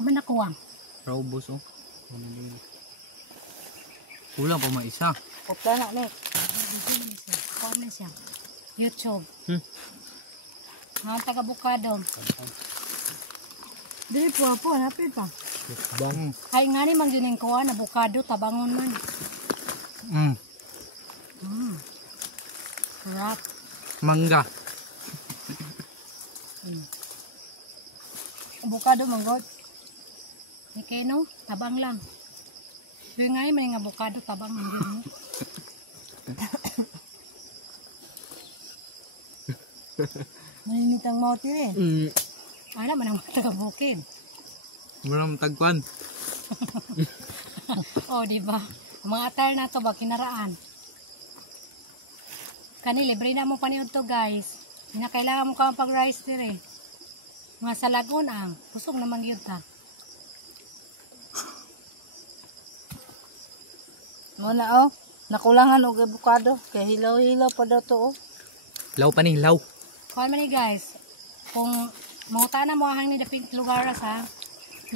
Naman nakuha. Raubos oh. Kulang pa maisa. Putla na nek. Kuha na siya. YouTube. Ang taga-bukado. Dili po, hanapin pa. Bang. Ay nga ni mang yun yung kuha na bukado, tabangon man. Sarap. Mangga. Bukado manggod. Ikay no, tabang lang. Yung nga may nga bukado, tabang lang yun. No? Maninitang moti rin. Alam man ang taga-bukid. Walang tagkuan. Oh, di ba? Ang mga attire na to ba kinaraan? Kani libre na mo paniod to, guys. Hindi na kailangan mo ka pag-rice dire. Mga sa lagun ang kusog naman gyud ta. Muna oh, nakulangan og avocado kay hilaw-hilaw pa daw to oh. Law pa ni, law. Kuan man ni guys. Kung manguta na mo ahang ni dapit lugar sa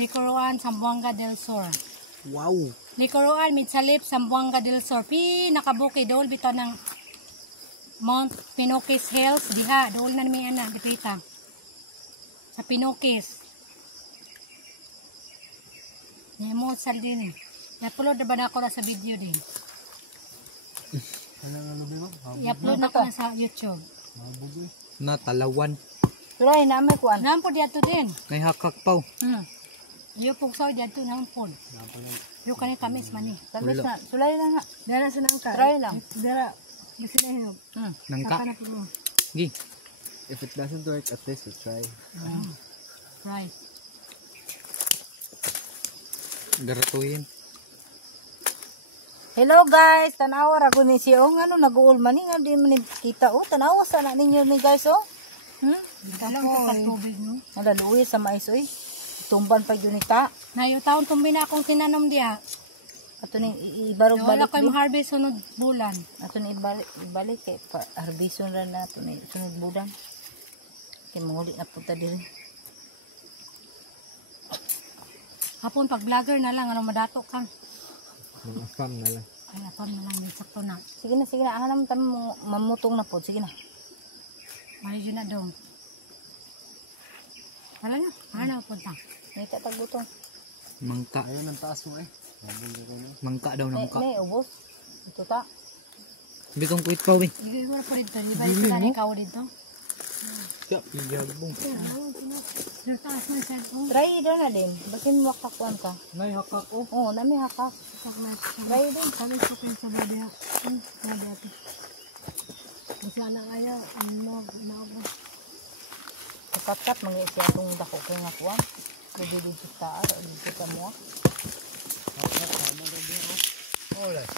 Likuruan, Zamboanga del Sur. Wow. Likuruan, Midsalip, Zamboanga del Sur. Pinakabukid dool bitaw ng Mount Pinocchis Hills diha, dool na mi ana dipita. Sa Pinocchis. Nemo sal din eh. I-upload na ba na ako na sa video din? I-upload na ko na sa YouTube. Na talawan. Tuloy na may kuan. Nampod yato din. May hakak pa. Iyo pugsaw yato nampod. Iyo kanit tamis man eh. Tamis na, sulay na nga. Dara sa nangka. Try lang. Dara. Basi na hinog. Nangka. Saka na po mo. Gi. If it doesn't work, at least we try. Right. Garatuhin. Hello guys, tanawa ra guni siya oh, ngano nag-uul man nga di man kita oh, tanawa sana ninyo ni guys oh. Dalang ko sa tubig no. Nadaluwi sa mais oy. Tumban pa gyud ta. Nayo taon tumbi na akong tinanom diha. Ato ni ibarog Wala balik. koy harvest sunod bulan. Ato ni ibalik kay harbison ra na ato ni sunod bulan. Kay manguli na punta diri. Hapon pag vlogger na lang ano madato ka. Mga na lang. Ay apam na lang sakto na. Sige na ana naman tamo mamutong na pod. Sige na. Medyo na dong. Wala na. Ano punta? May katagutong. Mangka. Ayun ang taas mo eh. Mangka daw, nangka. May ubos. Ito ta. Hindi kong kuit pa, weh. Igay ko na po dito. Di ba yung tani ikaw dito? Siya, igalbong. Yung taas mo siya. Try daw na din. Basin mo kakuan ka. Nay, hakak oh. Oo, nami haka. Try din. Sabi ko kayo sa babiya. Sabi ate. Kasi anak kaya, ano, Kakat mga siya itong dako kay nga kuan. Pwede din sa taas. Dito ka mo. Alright.